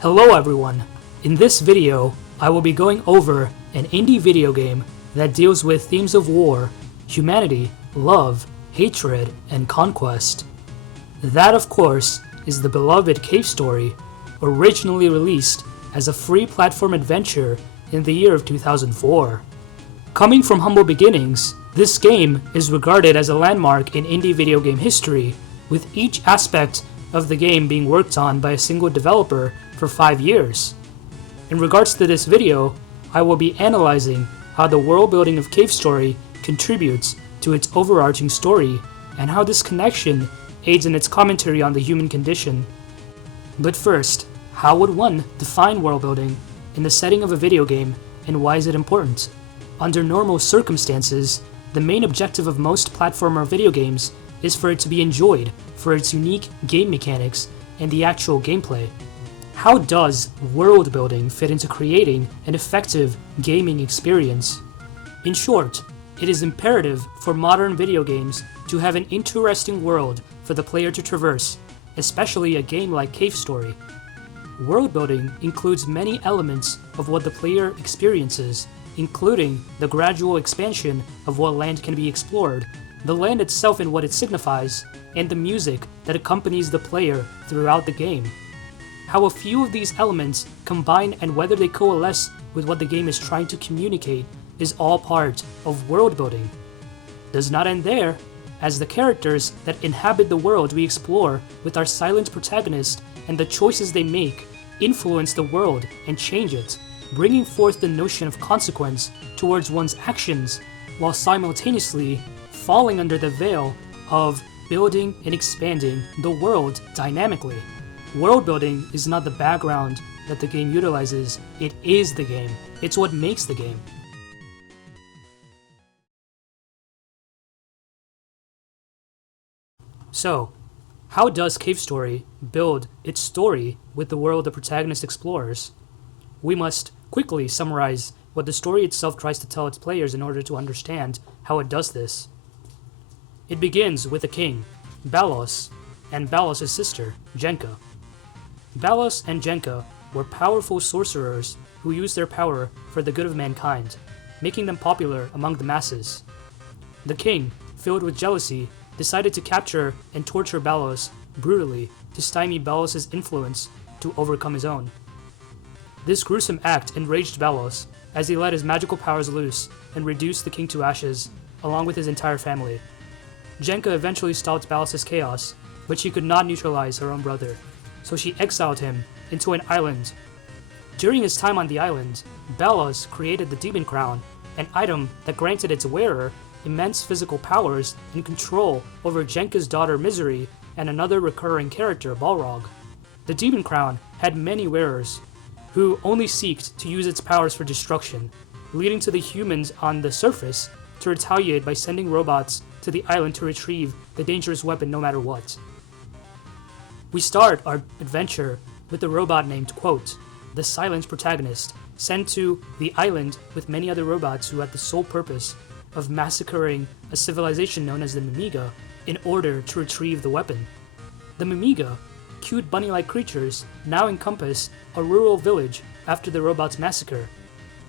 Hello everyone! In this video, I will be going over an indie video game that deals with themes of war, humanity, love, hatred, and conquest. That, of course, is the beloved Cave Story, originally released as a free platform adventure in the year of 2004. Coming from humble beginnings, this game is regarded as a landmark in indie video game history, with each aspect of the game being worked on by a single developer for 5 years. In regards to this video, I will be analyzing how the world building of Cave Story contributes to its overarching story, and how this connection aids in its commentary on the human condition. But first, how would one define world building in the setting of a video game, and why is it important? Under normal circumstances, the main objective of most platformer video games is for it to be enjoyed for its unique game mechanics and the actual gameplay. How does world building fit into creating an effective gaming experience? In short, it is imperative for modern video games to have an interesting world for the player to traverse, especially a game like Cave Story. World building includes many elements of what the player experiences, including the gradual expansion of what land can be explored, the land itself and what it signifies, and the music that accompanies the player throughout the game. How a few of these elements combine and whether they coalesce with what the game is trying to communicate is all part of world building. Does not end there, as the characters that inhabit the world we explore with our silent protagonist and the choices they make influence the world and change it, bringing forth the notion of consequence towards one's actions, while simultaneously falling under the veil of building and expanding the world dynamically. World building is not the background that the game utilizes, it is the game. It's what makes the game. So, how does Cave Story build its story with the world the protagonist explores? We must quickly summarize what the story itself tries to tell its players in order to understand how it does this. It begins with a king, Balos, and Balos' sister, Jenka. Balos and Jenka were powerful sorcerers who used their power for the good of mankind, making them popular among the masses. The king, filled with jealousy, decided to capture and torture Balos brutally to stymie Balos' influence to overcome his own. This gruesome act enraged Balos as he let his magical powers loose and reduced the king to ashes, along with his entire family. Jenka eventually stopped Balos' chaos, but she could not neutralize her own brother, so she exiled him into an island. During his time on the island, Balos created the Demon Crown, an item that granted its wearer immense physical powers and control over Jenka's daughter Misery and another recurring character, Balrog. The Demon Crown had many wearers, who only seeked to use its powers for destruction, leading to the humans on the surface to retaliate by sending robots to the island to retrieve the dangerous weapon no matter what. We start our adventure with a robot named Quote, the silent protagonist, sent to the island with many other robots who had the sole purpose of massacring a civilization known as the Mimiga in order to retrieve the weapon. The Mimiga, cute bunny-like creatures, now encompass a rural village after the robots' massacre.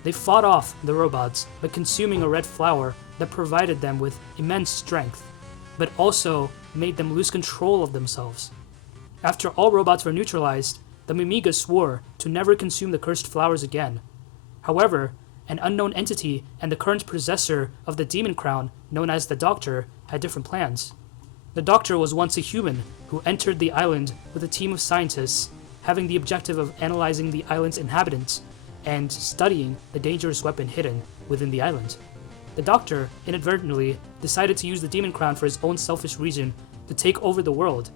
They fought off the robots by consuming a red flower that provided them with immense strength, but also made them lose control of themselves. After all robots were neutralized, the Mimiga swore to never consume the cursed flowers again. However, an unknown entity and the current possessor of the Demon Crown, known as the Doctor, had different plans. The Doctor was once a human who entered the island with a team of scientists, having the objective of analyzing the island's inhabitants and studying the dangerous weapon hidden within the island. The Doctor inadvertently decided to use the Demon Crown for his own selfish reason to take over the world,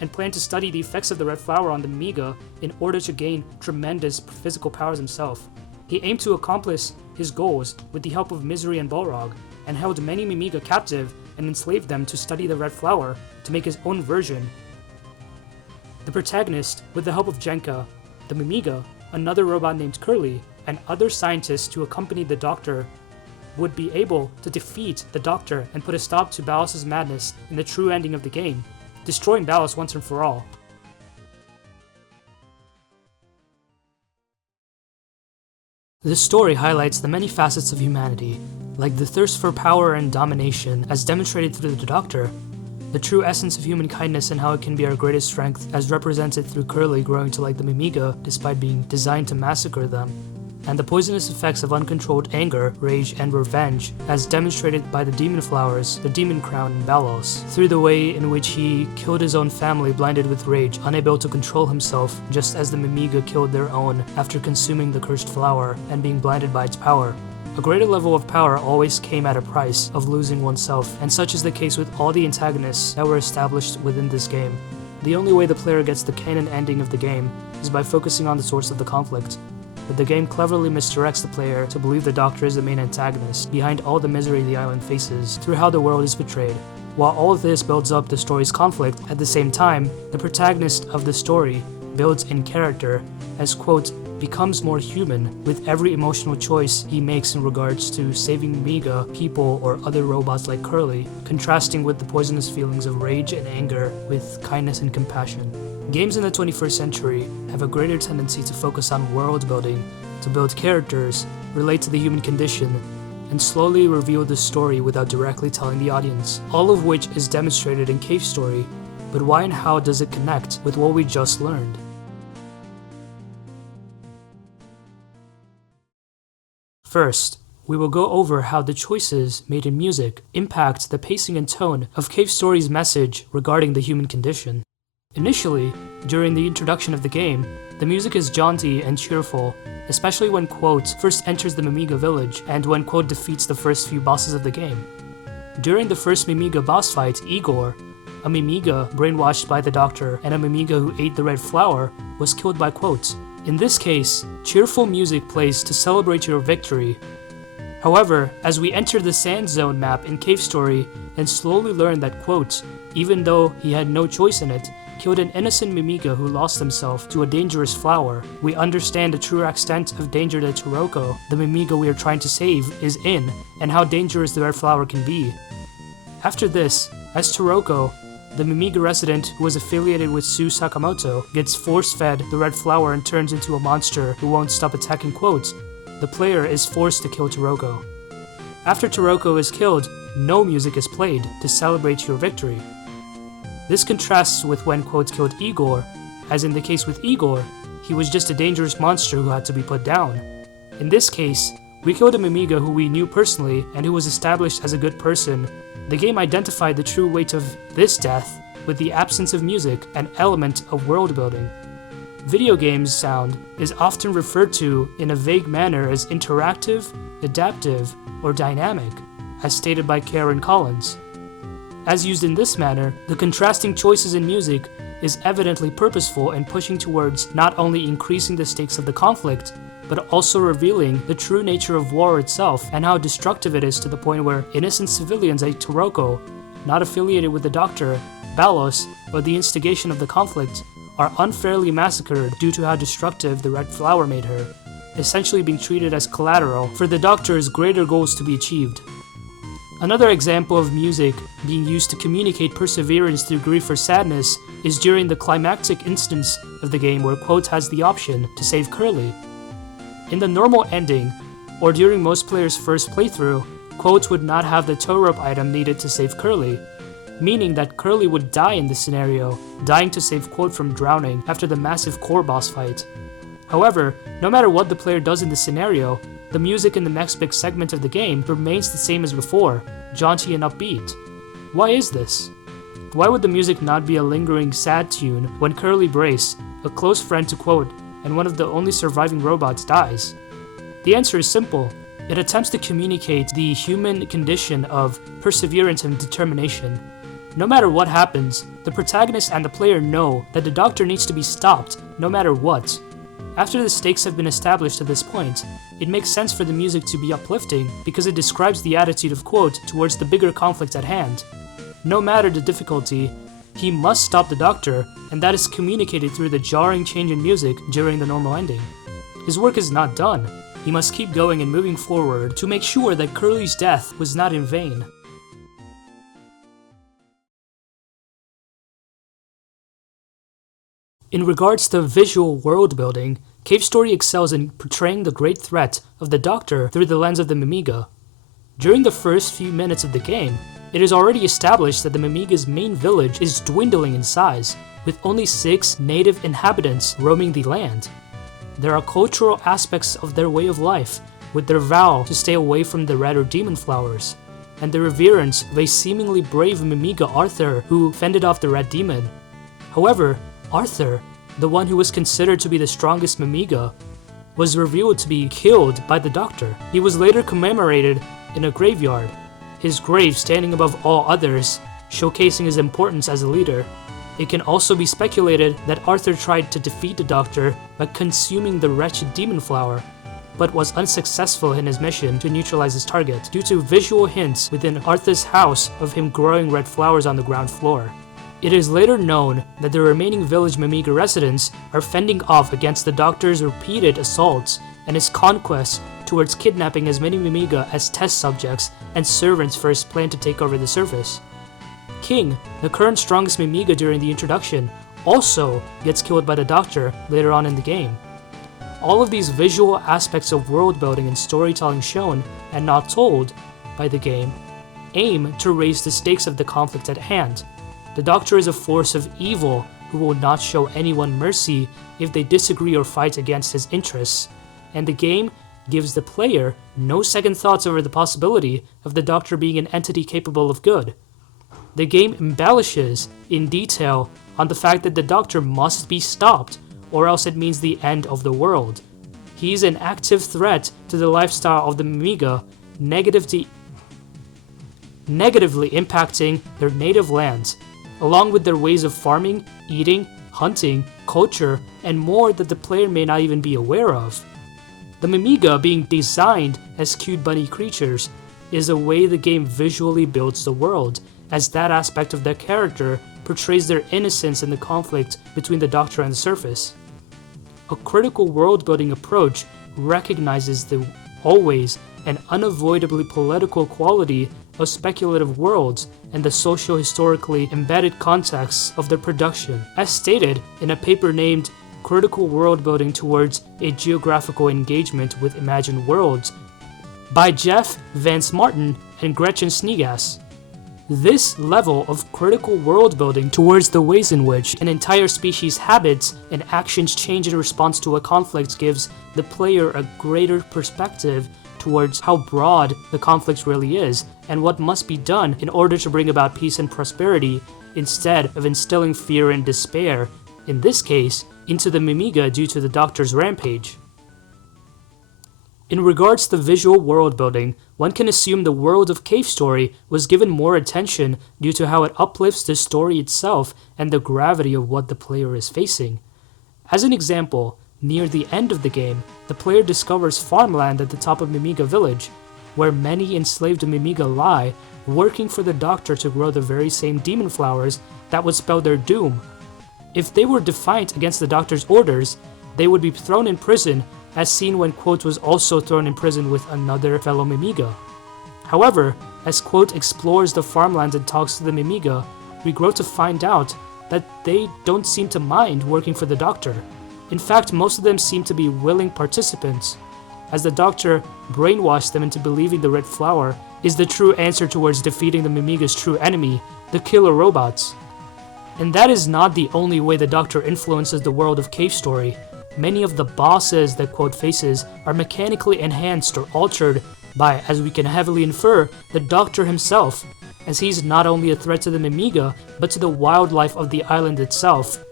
and planned to study the effects of the red flower on the Mimiga in order to gain tremendous physical powers himself. He aimed to accomplish his goals with the help of Misery and Balrog, and held many Mimiga captive and enslaved them to study the red flower to make his own version. The protagonist, with the help of Jenka, the Mimiga, another robot named Curly, and other scientists who accompanied the Doctor, would be able to defeat the Doctor and put a stop to Balos' madness in the true ending of the game, destroying Balos once and for all. This story highlights the many facets of humanity, like the thirst for power and domination as demonstrated through the Doctor, the true essence of human kindness and how it can be our greatest strength as represented through Curly growing to like the Mimiga despite being designed to massacre them, and the poisonous effects of uncontrolled anger, rage, and revenge as demonstrated by the demon flowers, the demon crown, and Balos, through the way in which he killed his own family blinded with rage, unable to control himself, just as the Mimiga killed their own after consuming the cursed flower and being blinded by its power. A greater level of power always came at a price of losing oneself, and such is the case with all the antagonists that were established within this game. The only way the player gets the canon ending of the game is by focusing on the source of the conflict, but the game cleverly misdirects the player to believe the Doctor is the main antagonist behind all the misery the island faces through how the world is portrayed. While all of this builds up the story's conflict, at the same time, the protagonist of the story builds in character as, quote, becomes more human with every emotional choice he makes in regards to saving Mimiga, people, or other robots like Curly, contrasting with the poisonous feelings of rage and anger with kindness and compassion. Games in the 21st century have a greater tendency to focus on world building, to build characters, relate to the human condition, and slowly reveal the story without directly telling the audience, all of which is demonstrated in Cave Story, but why and how does it connect with what we just learned? First, we will go over how the choices made in music impact the pacing and tone of Cave Story's message regarding the human condition. Initially, during the introduction of the game, the music is jaunty and cheerful, especially when, quote, first enters the Mimiga village and when, quote, defeats the first few bosses of the game. During the first Mimiga boss fight, Igor, a Mimiga brainwashed by the Doctor and a Mimiga who ate the red flower, was killed by, quote. In this case, cheerful music plays to celebrate your victory. However, as we enter the Sand Zone map in Cave Story and slowly learn that, quote, even though he had no choice in it, killed an innocent Mimiga who lost himself to a dangerous flower, we understand the true extent of danger that Toroko, the Mimiga we are trying to save, is in, and how dangerous the red flower can be. After this, as Toroko, the Mimiga resident who was affiliated with Sue Sakamoto, gets force-fed the red flower and turns into a monster who won't stop attacking quotes, the player is forced to kill Toroko. After Toroko is killed, no music is played to celebrate your victory. This contrasts with when quotes killed Igor, as in the case with Igor, he was just a dangerous monster who had to be put down. In this case, we killed a Mimiga who we knew personally and who was established as a good person. The game identified the true weight of this death with the absence of music, an element of world building. Video games sound is often referred to in a vague manner as interactive, adaptive, or dynamic, as stated by Karen Collins. As used in this manner, the contrasting choices in music is evidently purposeful in pushing towards not only increasing the stakes of the conflict, but also revealing the true nature of war itself and how destructive it is to the point where innocent civilians like Toroko, not affiliated with the Doctor, Balos, or the instigation of the conflict, are unfairly massacred due to how destructive the red flower made her, essentially being treated as collateral for the Doctor's greater goals to be achieved. Another example of music being used to communicate perseverance through grief or sadness is during the climactic instance of the game where Quote has the option to save Curly. In the normal ending, or during most players' first playthrough, Quote would not have the tow rope item needed to save Curly, meaning that Curly would die in this scenario, dying to save Quote from drowning after the massive core boss fight. However, no matter what the player does in this scenario, the music in the next big segment of the game remains the same as before, jaunty and upbeat. Why is this? Why would the music not be a lingering sad tune when Curly Brace, a close friend to Quote and one of the only surviving robots, dies? The answer is simple. It attempts to communicate the human condition of perseverance and determination. No matter what happens, the protagonist and the player know that the Doctor needs to be stopped, no matter what. After the stakes have been established at this point, it makes sense for the music to be uplifting because it describes the attitude of Quote towards the bigger conflict at hand. No matter the difficulty, he must stop the Doctor, and that is communicated through the jarring change in music during the normal ending. His work is not done. He must keep going and moving forward to make sure that Curly's death was not in vain. In regards to visual world building, Cave Story excels in portraying the great threat of the Doctor through the lens of the Mimiga. During the first few minutes of the game, it is already established that the Mimiga's main village is dwindling in size, with only 6 native inhabitants roaming the land. There are cultural aspects of their way of life, with their vow to stay away from the red or demon flowers, and the reverence of a seemingly brave Mimiga Arthur who fended off the red demon. However, Arthur, the one who was considered to be the strongest Mimiga, was revealed to be killed by the Doctor. He was later commemorated in a graveyard, his grave standing above all others, showcasing his importance as a leader. It can also be speculated that Arthur tried to defeat the Doctor by consuming the wretched demon flower, but was unsuccessful in his mission to neutralize his target due to visual hints within Arthur's house of him growing red flowers on the ground floor. It is later known that the remaining village Mimiga residents are fending off against the Doctor's repeated assaults and his conquest towards kidnapping as many Mimiga as test subjects and servants for his plan to take over the surface. King, the current strongest Mimiga during the introduction, also gets killed by the Doctor later on in the game. All of these visual aspects of world building and storytelling shown and not told by the game aim to raise the stakes of the conflict at hand. The Doctor is a force of evil who will not show anyone mercy if they disagree or fight against his interests, and the game gives the player no second thoughts over the possibility of the Doctor being an entity capable of good. The game embellishes in detail on the fact that the Doctor must be stopped, or else it means the end of the world. He is an active threat to the lifestyle of the Mimiga, negatively impacting their native lands, along with their ways of farming, eating, hunting, culture, and more that the player may not even be aware of. The Mimiga being designed as cute bunny creatures is a way the game visually builds the world, as that aspect of their character portrays their innocence in the conflict between the Doctor and the surface. A critical world-building approach recognizes the always and unavoidably political quality of speculative worlds and the socio-historically embedded contexts of their production, as stated in a paper named Critical World Building Towards a Geographical Engagement with Imagined Worlds by Jeff Vance Martin and Gretchen Sneegas. This level of critical world building towards the ways in which an entire species' habits and actions change in response to a conflict gives the player a greater perspective towards how broad the conflict really is and what must be done in order to bring about peace and prosperity instead of instilling fear and despair, in this case, into the Mimiga due to the Doctor's rampage. In regards to visual world building, one can assume the world of Cave Story was given more attention due to how it uplifts the story itself and the gravity of what the player is facing. As an example, near the end of the game, the player discovers farmland at the top of Mimiga Village, where many enslaved Mimiga lie, working for the Doctor to grow the very same demon flowers that would spell their doom. If they were defiant against the Doctor's orders, they would be thrown in prison, as seen when Quote was also thrown in prison with another fellow Mimiga. However, as Quote explores the farmlands and talks to the Mimiga, we grow to find out that they don't seem to mind working for the Doctor. In fact, most of them seem to be willing participants, as the Doctor brainwashed them into believing the red flower is the true answer towards defeating the Mimiga's true enemy, the killer robots. And that is not the only way the Doctor influences the world of Cave Story. Many of the bosses that Quote faces are mechanically enhanced or altered by, as we can heavily infer, the Doctor himself, as he's not only a threat to the Mimiga, but to the wildlife of the island itself.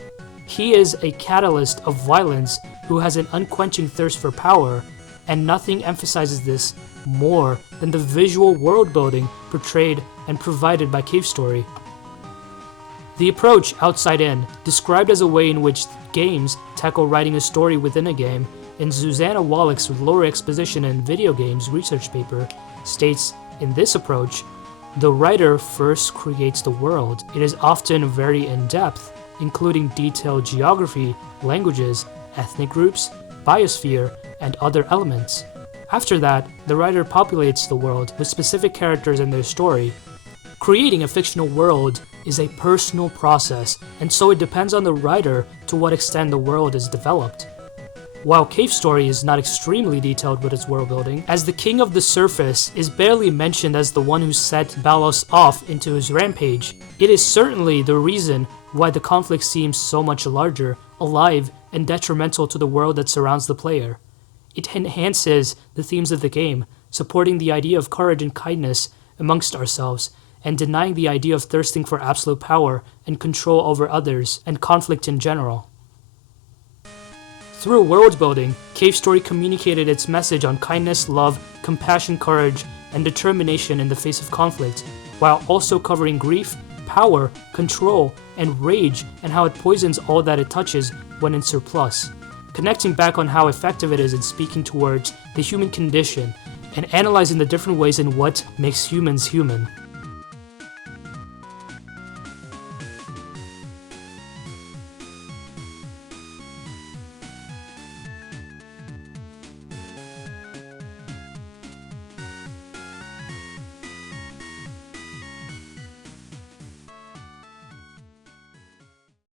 He is a catalyst of violence who has an unquenching thirst for power, and nothing emphasizes this more than the visual world building portrayed and provided by Cave Story. The approach, outside in, described as a way in which games tackle writing a story within a game, in Susanna Wallach's Lore Exposition and Video Games research paper, states, in this approach, the writer first creates the world. It is often very in-depth, including detailed geography, languages, ethnic groups, biosphere, and other elements. After that, the writer populates the world with specific characters and their story. Creating a fictional world is a personal process, and so it depends on the writer to what extent the world is developed. While Cave Story is not extremely detailed with its world building, as the King of the Surface is barely mentioned as the one who set Balos off into his rampage, it is certainly the reason why the conflict seems so much larger, alive, and detrimental to the world that surrounds the player. It enhances the themes of the game, supporting the idea of courage and kindness amongst ourselves, and denying the idea of thirsting for absolute power and control over others and conflict in general. Through world building, Cave Story communicated its message on kindness, love, compassion, courage, and determination in the face of conflict, while also covering grief, power, control, and rage, and how it poisons all that it touches when in surplus, connecting back on how effective it is in speaking towards the human condition and analyzing the different ways in what makes humans human.